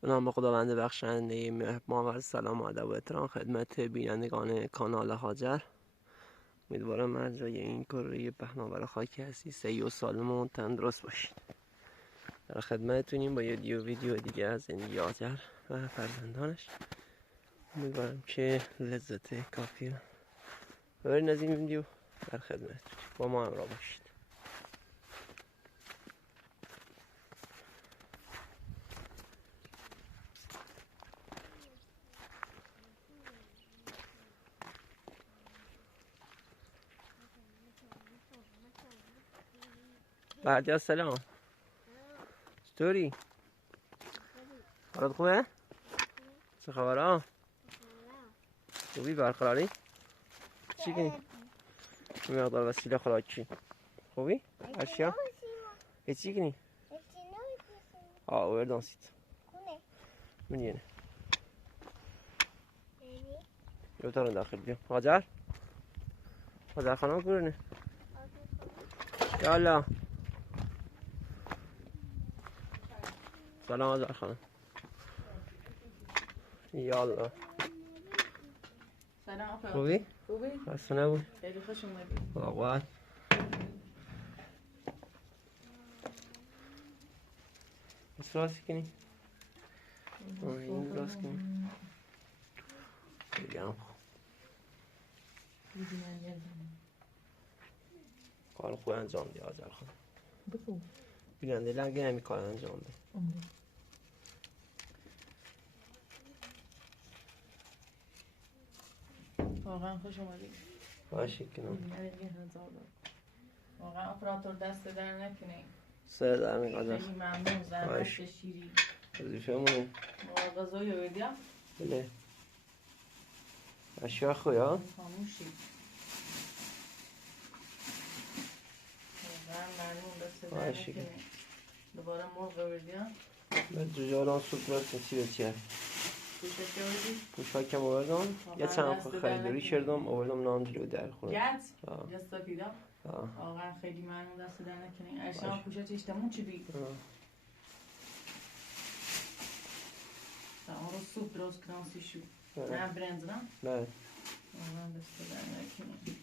به نام خداوند بخشنده مهربان، سلام و ادب و احترام خدمت بینندگان کانال هاجر. امیدوارم هر جای این کره پهناور خاکی هستی سعی و سالم و تندرست باشید. در خدمتتونیم با یه ویدیو دیگه از زندگی هاجر و فرزندانش. امیدوارم که لذت کافی ببرین از این ویدیو. در خدمت با ما همراه باشید. بعد سلام، چطوری؟ حالت خوبه؟ چه خبره؟ خوبی؟ برقراری؟ چی کنی؟ چه مقدار وسیله خوراکی؟ خوبی؟ اشیا؟ چی کنی؟ over dansit. منینه. یه تارن داخل بیا. هاجر خانم برونه. یالا. سلام هاجر خانم. یالا. سلام خوبی؟ خوبی؟ خسته نبود؟ خیلی خوش اومدی. واقعا. راست کنی؟ این راست کنی؟ بگم کار خوب انجام دی هاجر خانم. بگو. بیننده لنگه همی کار انجام دی. واقعا خوش اومدی. باشی کنم. واقعا اپراتور دست در نکنی. سر در میقدر. خیلی ممنون زحمت کشیدی. وظیفه مونه. غذای آوردیم؟ بله. اشیا خویا؟ خاموشی. واقعا ممنون دست در نکنی. دوباره مرغ آوردیم؟ به جوجالان سوپ راست نصیب چیه؟ گوشت آوردی؟ گوشتاکم آوردم. یه چند خریداری کردم آوردم نام جلو در خونه. گت؟ دستا پیدا؟ واقعا خیلی ممنون دست در نکنی. اشیا گوشت اشتمون چی بی؟ اون رو سوپ درست کنم سیشو. نه برنز نه؟ نه. واقعا دست در نکنی.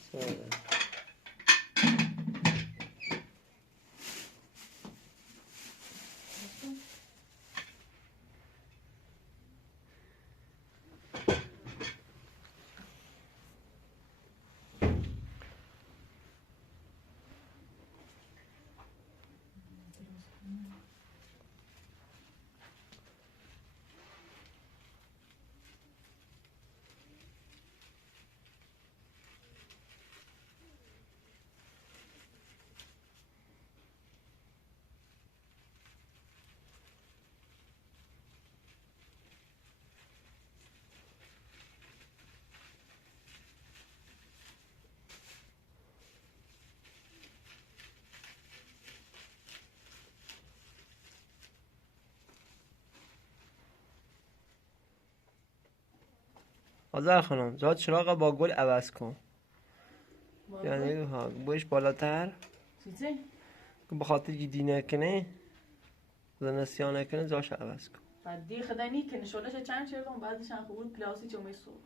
هاجر خانم جا چراغ با گل عوض کن. یعنی ها بوش بالاتر. چیزی؟ به خاطر جدی نکنه نسیان نکنه جاش عوض کن. بعد دی خدایی که نشولش چند چردم بعدش هم خوب پلاسی چون میسوخت.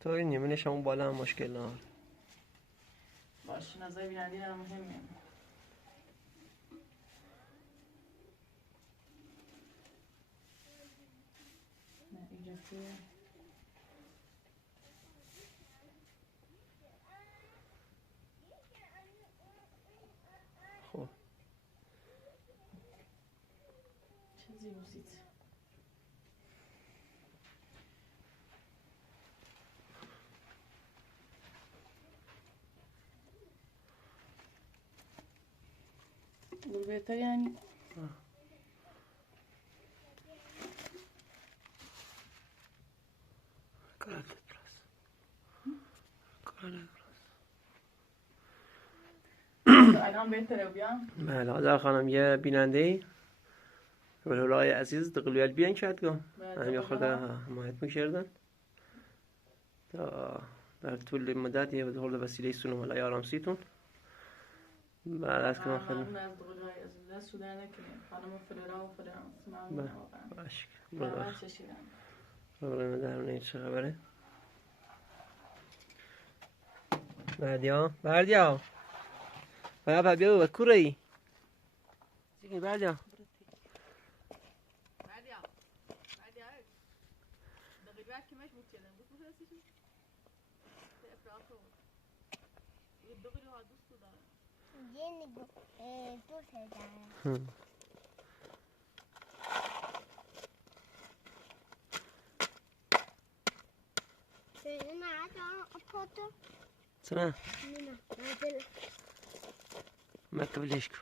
تو این یمنش همون بالا هم مشکل نداره. باش نظر بینندی هم مهمه. نه ایجاتی خب چیزی بسید. بهتر یعنی الان بهتره بیام. بله هاجر خانم یه بیننده ولولای عزیز دقیقیت بیان کرد گم هم یه خورده حمایت میکردن تا در طول مدت یه دور وسیله سونو ملای آرامسیتون بعد از که من خیلی دست در نکنیم خانم فررا و فرانس ممنونم واقعا باشه زحمت کشیدن پروبلم درونه چه خبره؟ بردیا بیا بیا کورایی چیکار بردیا دقیقاً که مش می‌چلم بود هستی چی؟ افراطو دقیقاً ها دوست دارم یه نگو دوست دارم سنا ما قبلش کو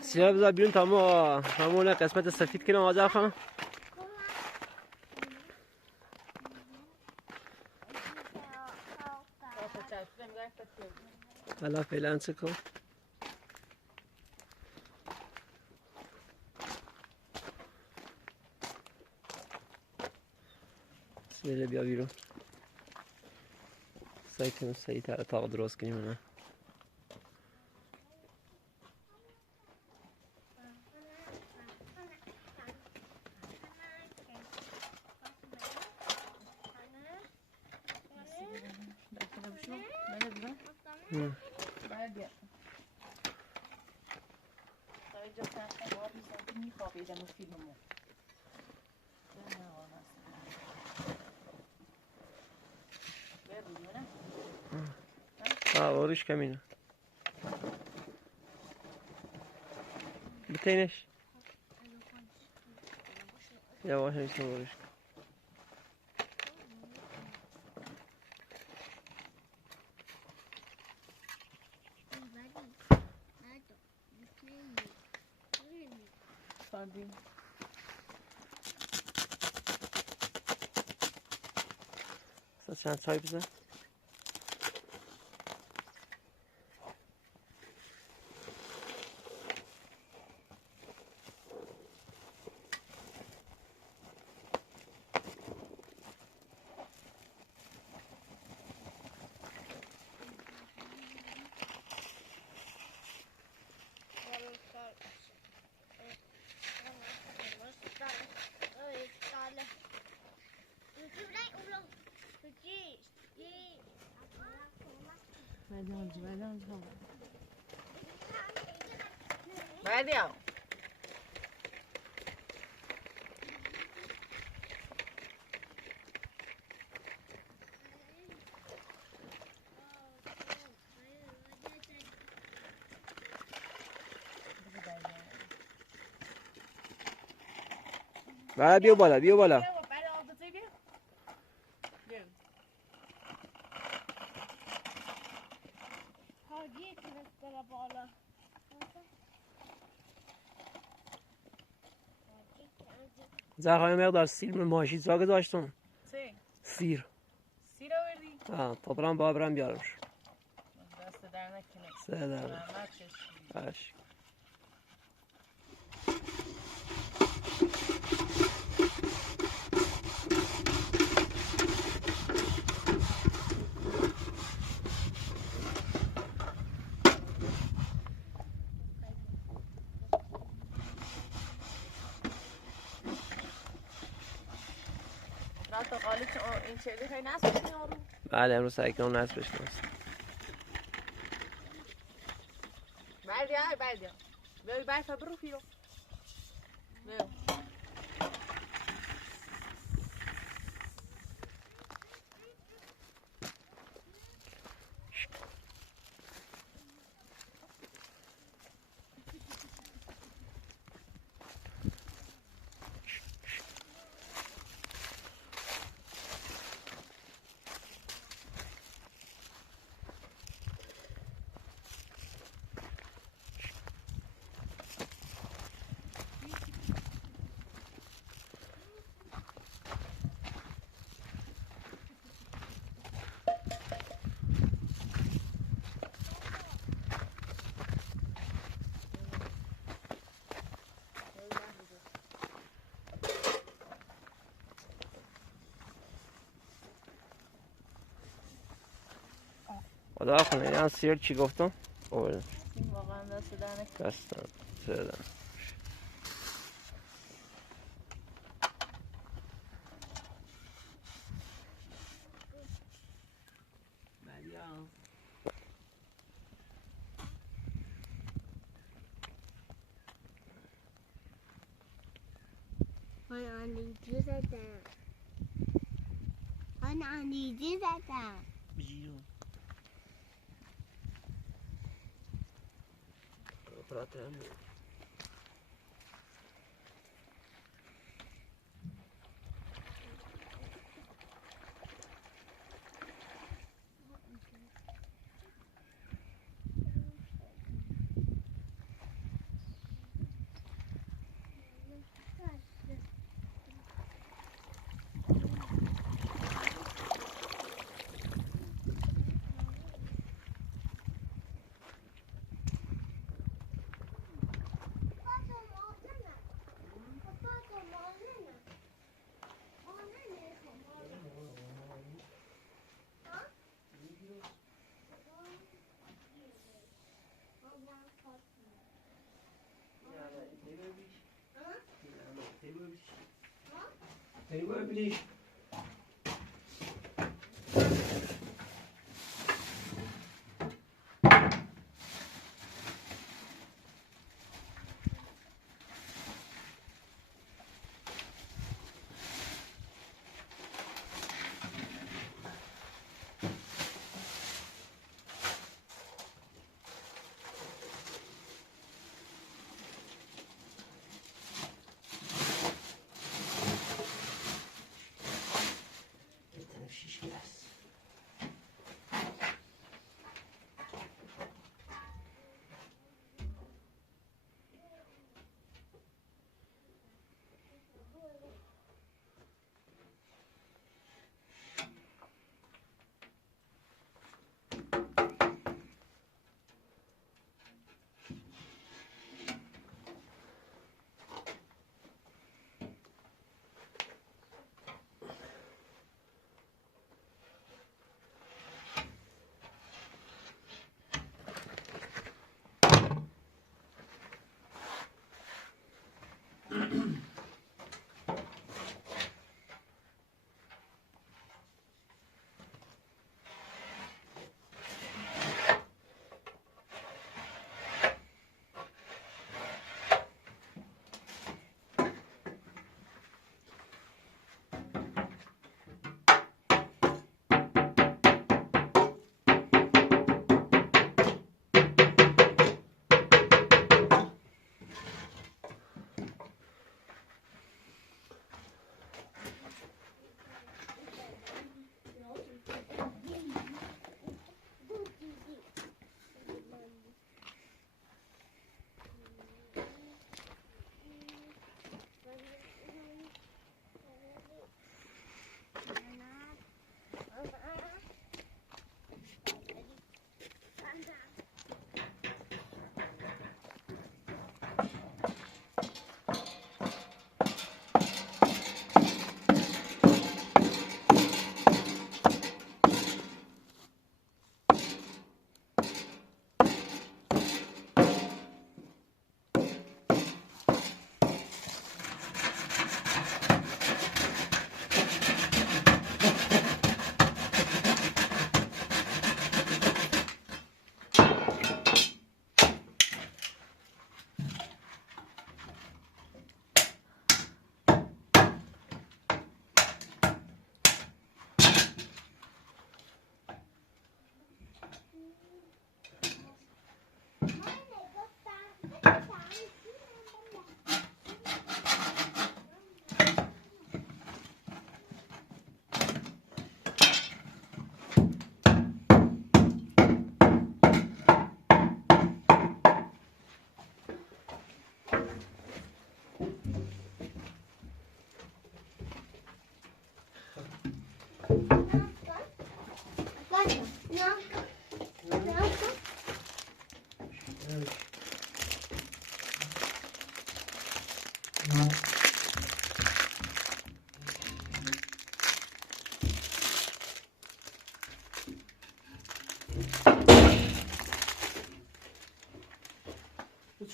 سیاه بذار بیرون تا ما همون قسمت سفید کنم آجا خانم حالا فعلا چه کن بله بیا بیرون سعی کنیم سعی تر اتاق درست کنیم نه آوریش کمینه بتینش یواش میشه آوریش چند چای بزن بردیا بیا بالا بیا بالا زخای مقدار سیر ماشی زا گذاشتم سیر آوردی؟ تا برام برم بیارمش دست در نکنه سه در زحمت کشیدی باش تو قالی که این چلی خیلی نصب کنی آرو؟ بله امروز سعی کنم نصب بشم بردیا بیا برفا برو فیرو بیا خدا کنه یه سیر چی گفتم؟ آوردم این واقعا دست درنه دستم زدم آنیجی زدم آنیجی زدم بیرون براتم ببینیش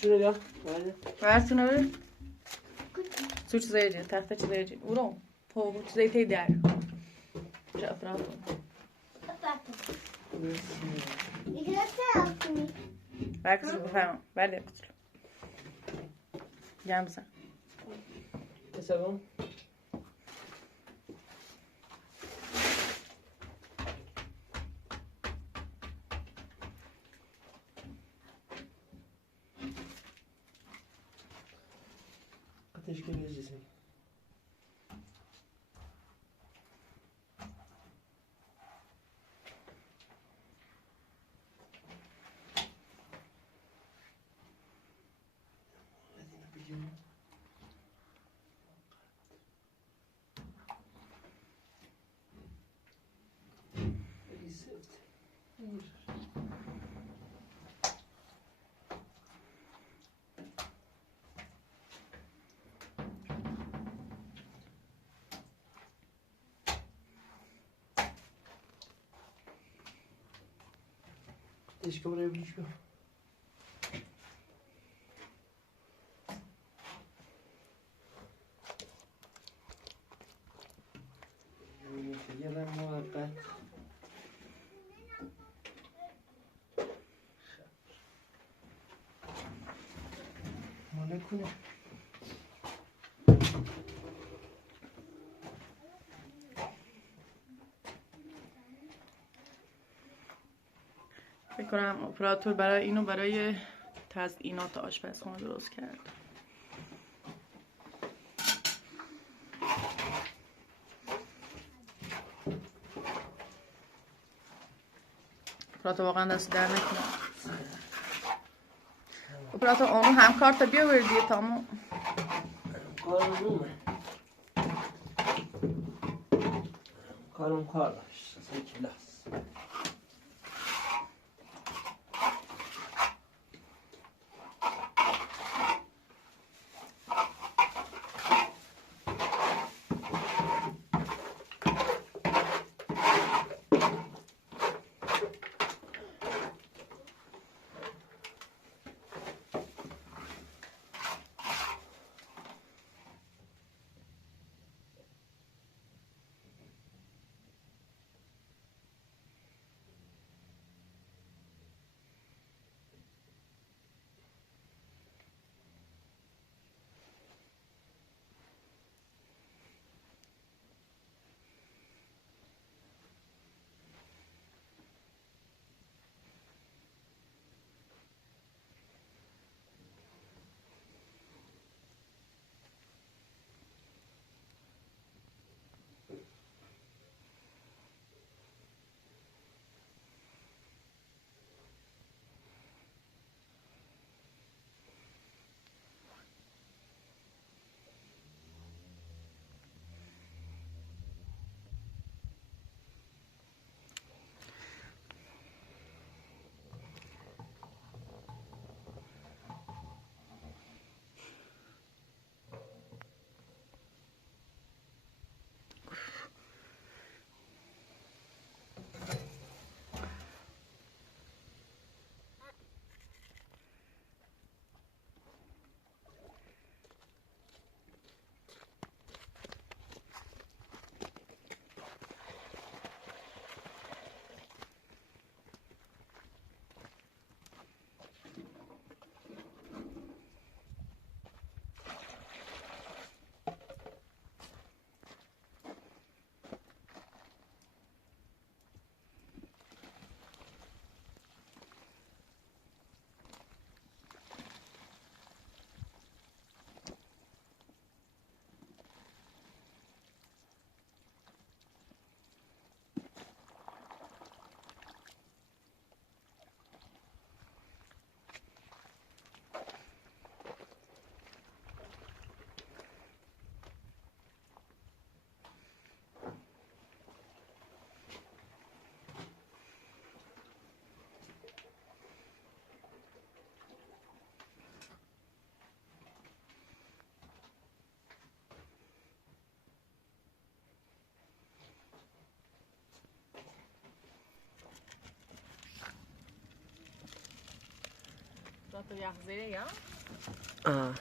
şuraya. Hadi. Versin öyle. Su çizeyici, tahta çizeyici. Uğram. Poğu çizeyi der. Şafran. Ver kızım efendim. Ver de kızım. Gel bize. Hesabım. Ateş göreceğiz. Ateşke buraya bir düşüyor. Yalan muhabbet. Molekül. فکر کنم اپراتور برای اینو برای تزیینات آشپزخونه درست کرد. اپراتور واقعا دست در نکنه. اپراتور اونو همکار تا بیاوردی تمام. کارم کار داشت. اصلا کلاس. Dat er ja gezeten, ja? آه.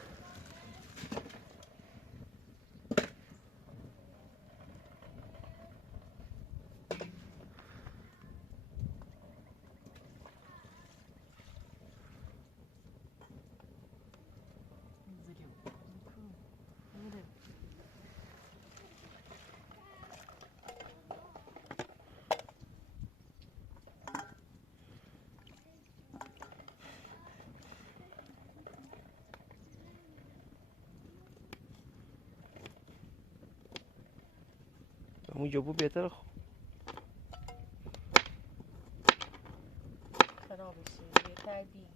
اونجا بود بهتره. خب خراب بشه بهتر بی.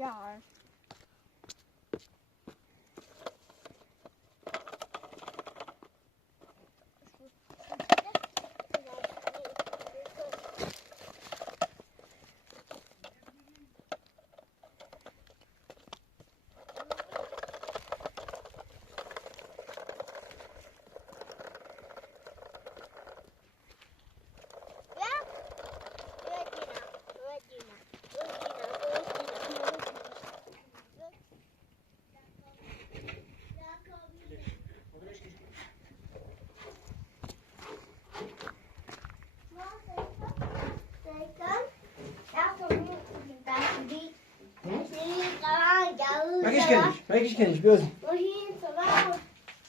Jar. مگیش کنیش بیازی ماشین سوار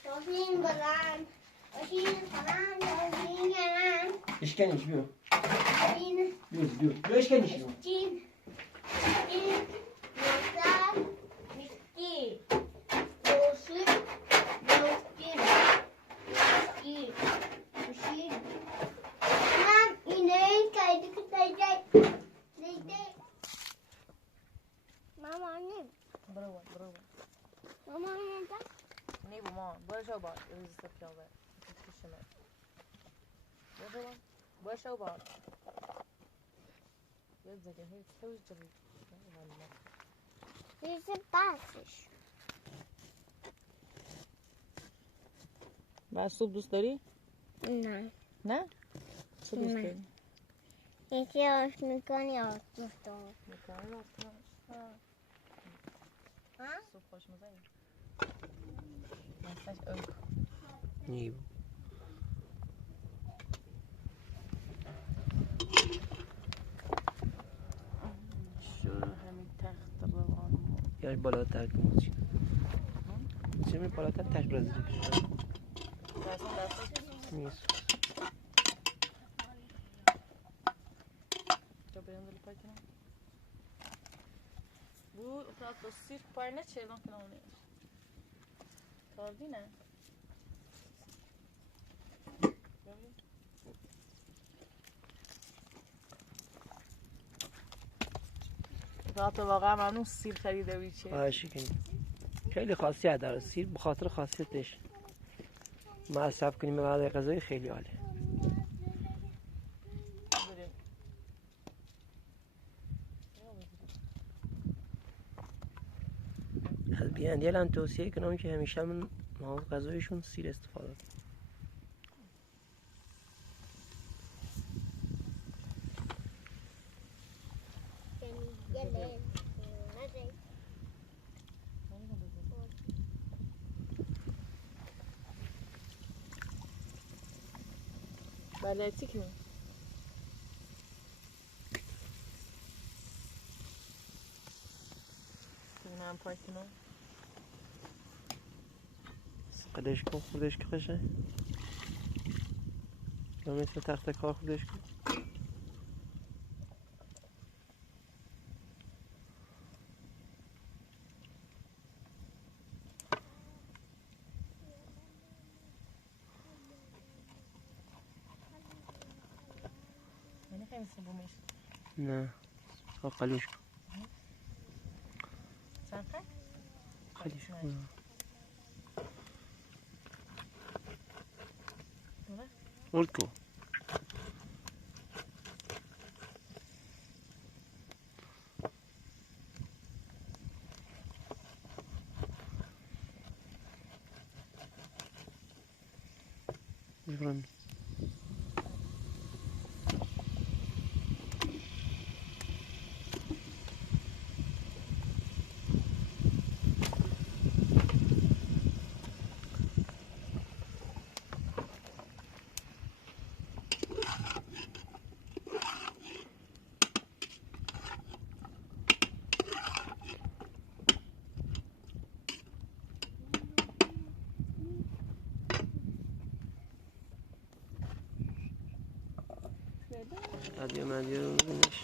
ماشین بلند ماشین سوار ماشین گرم اش کنیش بیو ماشین بیو اش کنیش بیو ماشین ماشین موتر مشکی ماشین ماشین ماشین من اینه کایده که دیده ماما نیم برو ماما نیم نی بومان برو شو بار ریزی پیاوه کشمه برو شو بار یه زده هی توی جبی ریزه بسش بعد سوپ دوست داری؟ نه نه؟ چه دوست نه. داری؟ یکی آش میکنی آش دوست دارم میکنی رفتم سوپ خوش مزایی مستش اوک نیو شروع همین تخت روان یعنی بالاتر کنم چی می بالاتر تک برازیل کشم دستش نیست جا بریم دلی پای کنم bu prato circo parne c'è non che non è tardine prato واقعا ممنون سیر خریده بیچه آشی کنی خیلی خاصیت داره سیر بخاطر خاصیتش مصرف کنیم به بعد غذای خیلی عالی از بیاندیل هم توصیه کنم که همیشه من مواد غذایشون سیر استفاده کنم بله چی کنی؟ پایتونو قدش کن خودش که قشه یا مثل تخت کار خودش کن یعنی خیلی سبومش نه قلیش کن چند خیلی؟ قلیش کن مولد کن برم عادی مادی رو ببینش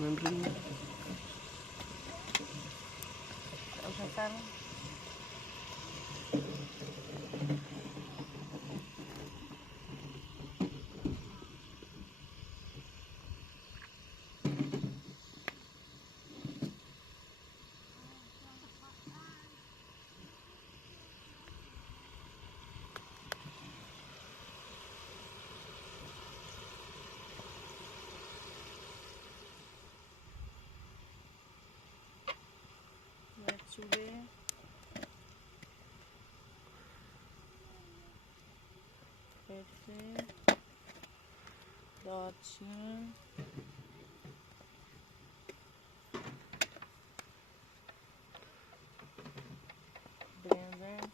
نمی‌بینی روشن فرمون چوبه فلفل دارچین برنزل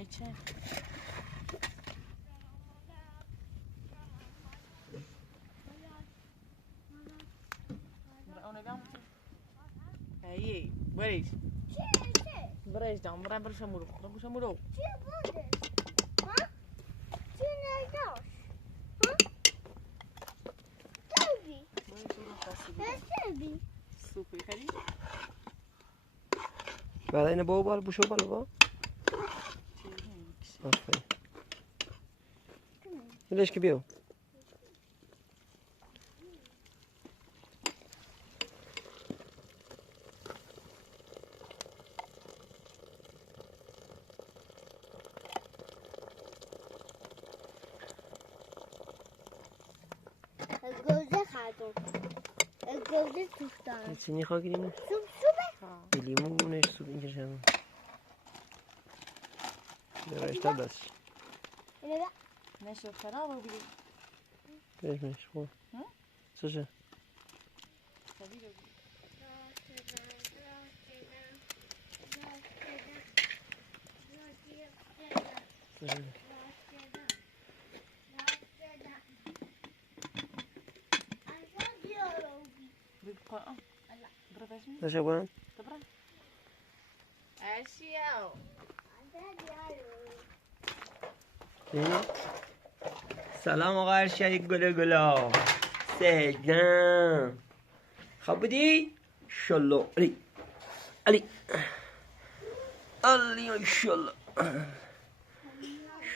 میچه هی بریش بریش دام برای برشمورو برشمورو چی بودش؟ ها؟ چی نداشت؟ ها؟ چی؟ چی؟ سوپی خیلی برای اینه بابا بار بوشو بالا آفرین بلش که بیو گوزه خردم گوزه توش دارم چی میخواه گیریم؟ سوبه لیمونش سوپ میکشم برایشتا بس اینه نشد خراب بگیر بهش خوب چشه؟ خبیر بگیر چشه؟ بگیر قرآن برای بشمی چشه برن؟ تبرن اشیاء ببینیم سلام آقا ارشد گل گلا سلام خواب بودی؟ شالله علی علی علی انشالله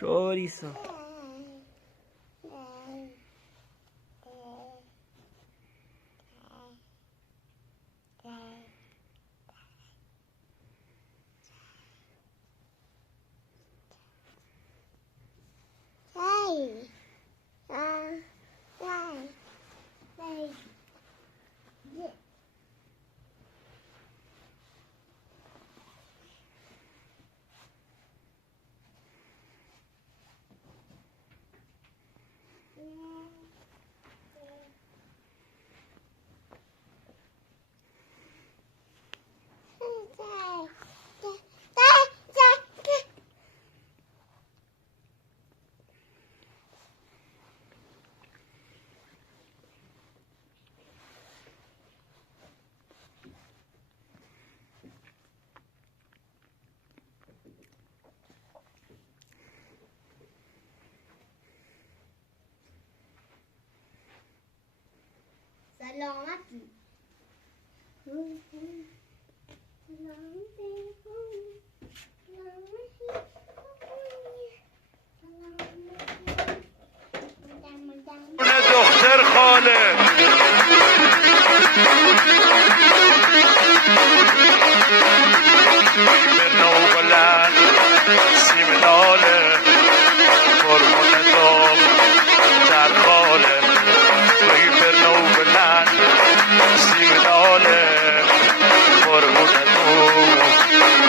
شاریسا سلامتی. دختر خاله به نوبلند سیمناله قربون تو در خاله بگی به نوبلند سیمناله قربون تو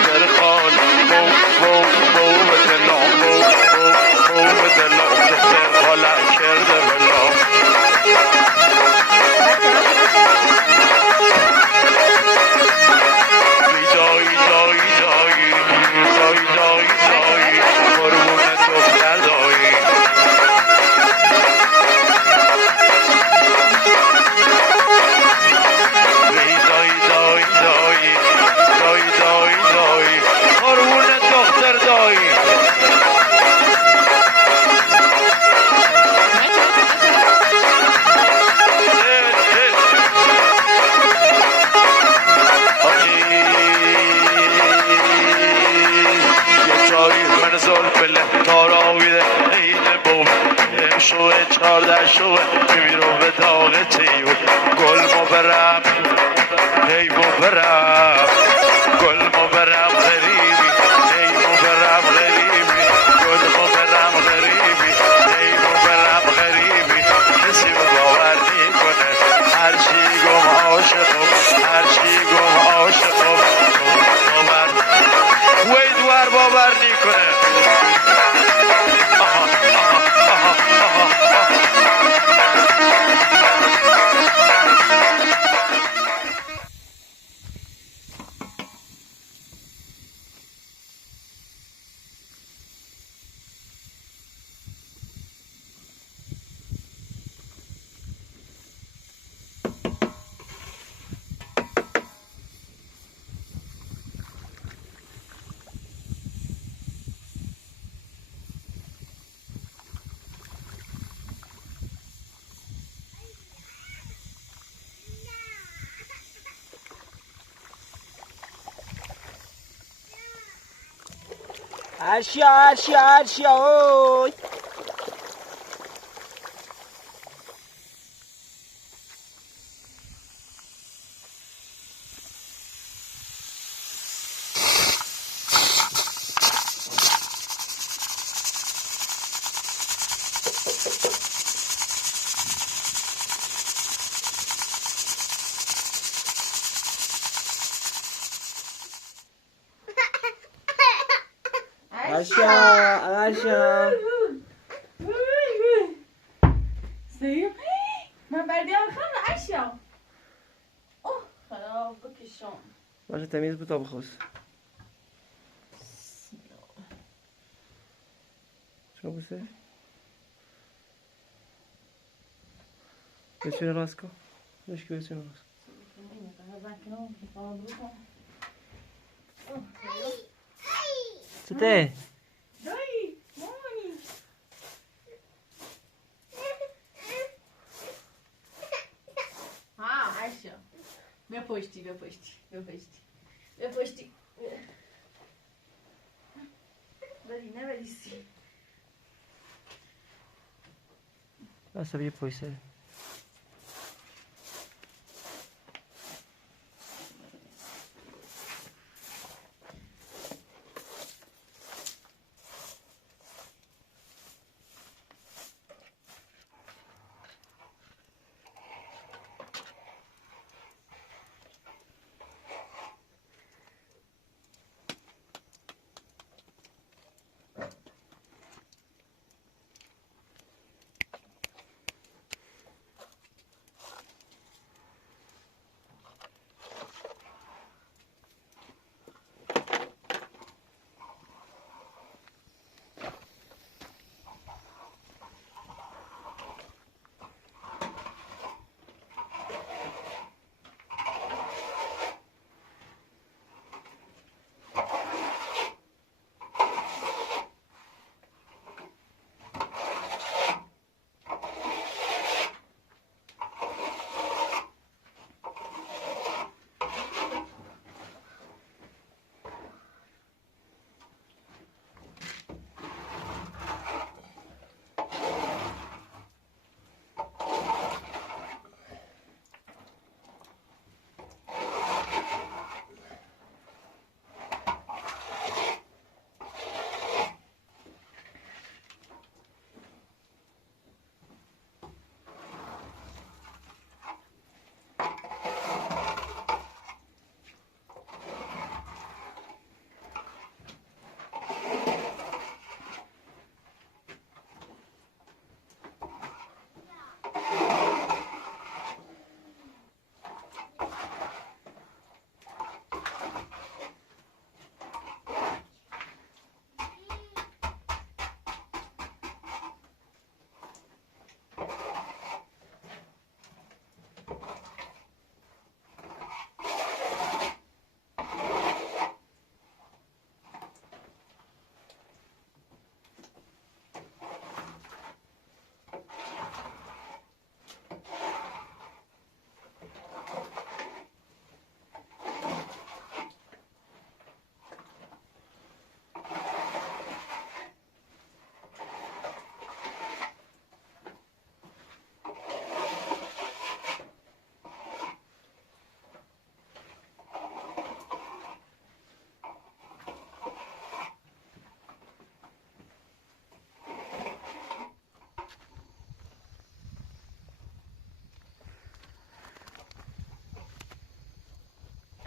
در خاله بو بو بو به دلام بو بو بو به دلام دختر خاله کرده بلام چارده شوه میرو به داغ تیو گل ما برم هی ما برم گل ما برم غریبی هی ما برم غریبی گل ما برم غریبی هی ما برم غریبی کسی رو باور نکنه هر چی گم عاشقم هر چی گم عاشقم باور وی دوار باور نکنه ارشیا اوی ارشیا سیم من بردیم خم اشیا اوه خراب بکشم باشه تمیز بود تا بخوز چرا بسه؟ بسیار راست کن نشکی بسیار راست چطه؟ دایی مامانی ها اشیا بپشتی داری نبریسی بس بیا پایسه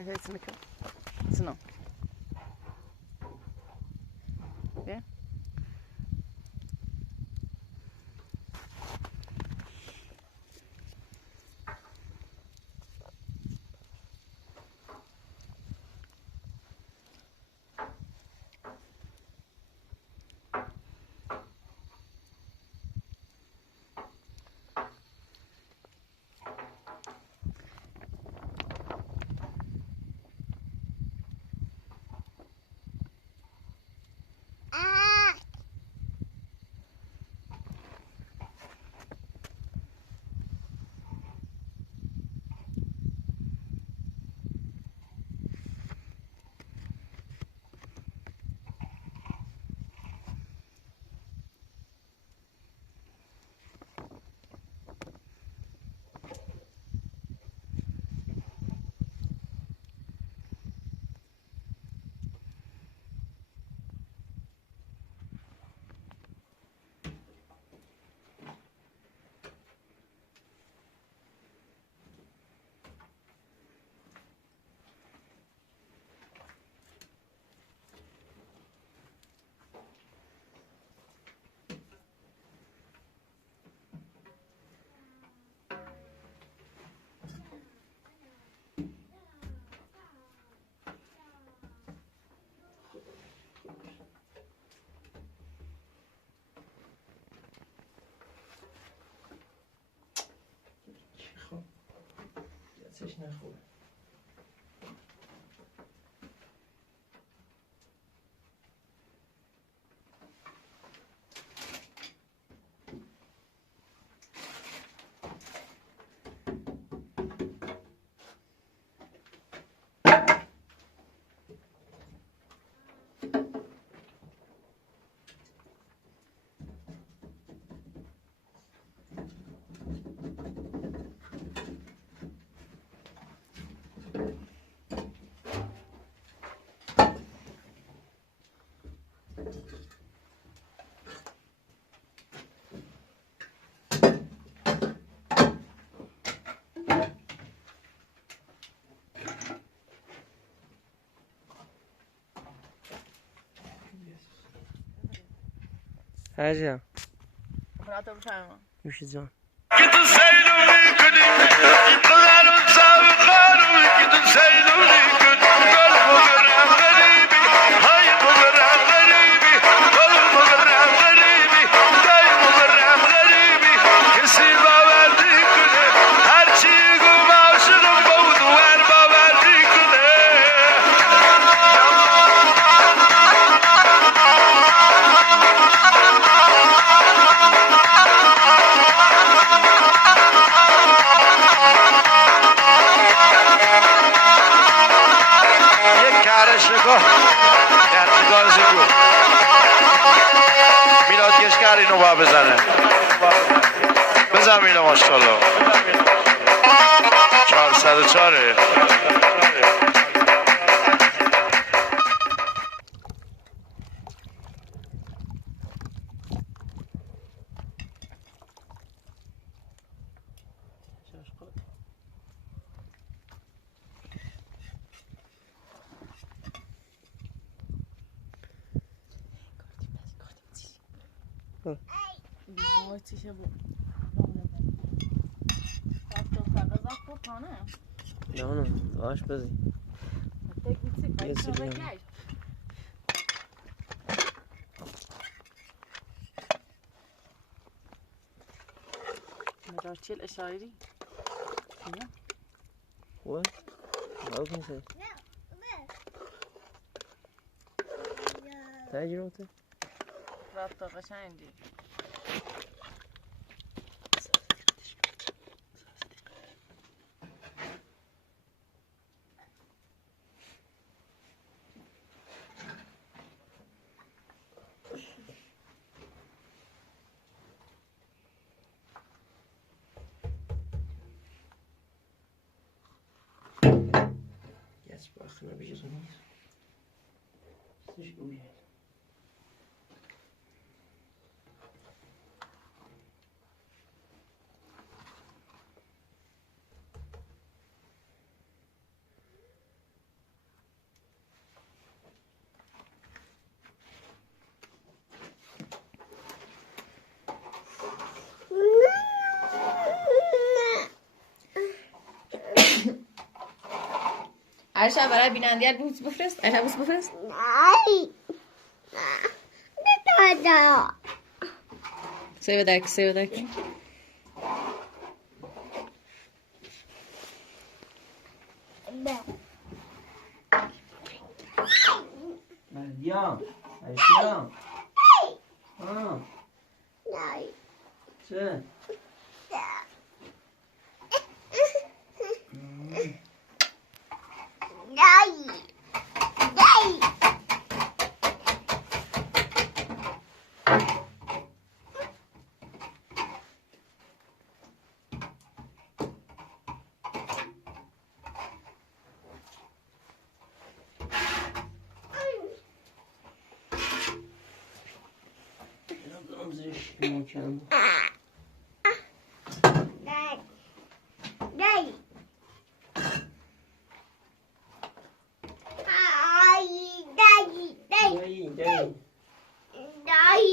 hepsini kır. Sınav. Ve دستش نخوره. هرجا خلاص بفهمم نوش جان. Gidin seyluni günü, yıkılarım savuklarım. Gidin seyluni günü, gol mu gören garibi, hay mı gören garibi, gol mu gören garibi, day mı gören garibi. Kesip verdi güne, her şeyi kumaşırım boğdu ver verdi güne. نگاه نگاه زیگو میلاد کشگر اینو باید بزنه بزن میلاد ماشاءالله 404 وای چیشه بود رفت و فرقه خورد خانه نه نه آش بزی یه سری مدار چیل اشایری خوبه؟ باید میشه تجربه رفت و قشنگی Sprachen habe ich so nicht. Das ist gut. عرشا برای بینندیت بوس بفرست. عرشا بوس بفرست. Nej. Det tar jag. سیو درک سیو درک. مریم مریم ها Nej. چه Nej. Nej. بذارم زیرش محکم. Nej. Nej. Aj, nej, nej, دایی دایی nej.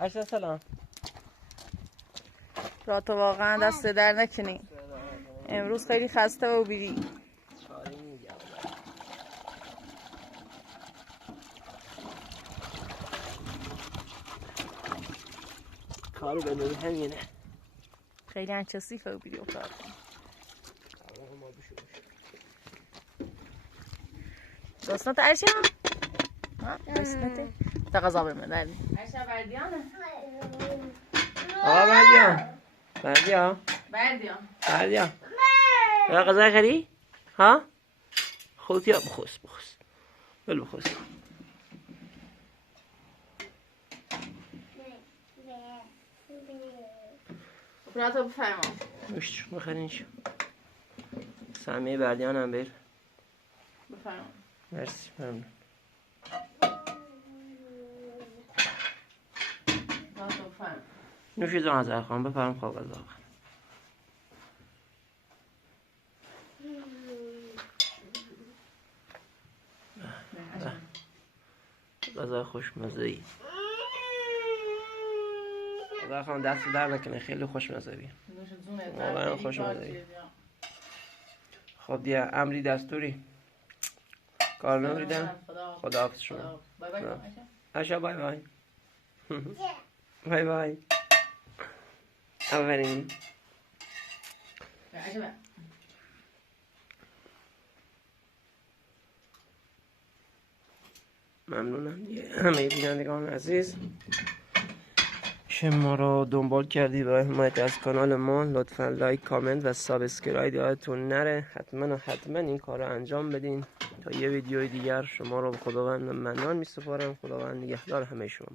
عرشا سلام. را تو واقعا دست در نکنی. امروز خیلی خسته و بیری. چاری میگم. کارو به نوعی همینه. خیلی انچسیفه و بیری افتاد. داستانت عرشا؟ ها داستانت؟ تقاضا بمن داریم. عرشا بردیانه؟ آقا بردیان بردیان بردیان. بردیان یا غذا خری؟ ها؟ خود یا بخوست بل بخوست را تو بفرما. مشت بخرینش سهمیه بردیان هم بیر. بفرما. مرسی ممنون. را تو بفرما. نوشیدان از خواهم بفرم خواب از آقا. غذا خوشمزه ای. غذا خواهم دست در نکنه خیلی خوشمزه ای. واقعا خوشمزه ای. خب دیگه امری دستوری کار نمیدم. خدا حافظ شما. عشا بای بای. بای بای. آفرین. ممنونم دیگه همه بینندگان عزیز که ما رو دنبال کردی برای حمایت از کانال ما. لطفا لایک کامنت و سابسکرایب یادتون نره. حتما این کار رو انجام بدین تا یه ویدیوی دیگر. شما رو به خداوند منان می سپارم. خداوند نگهدار همه شما.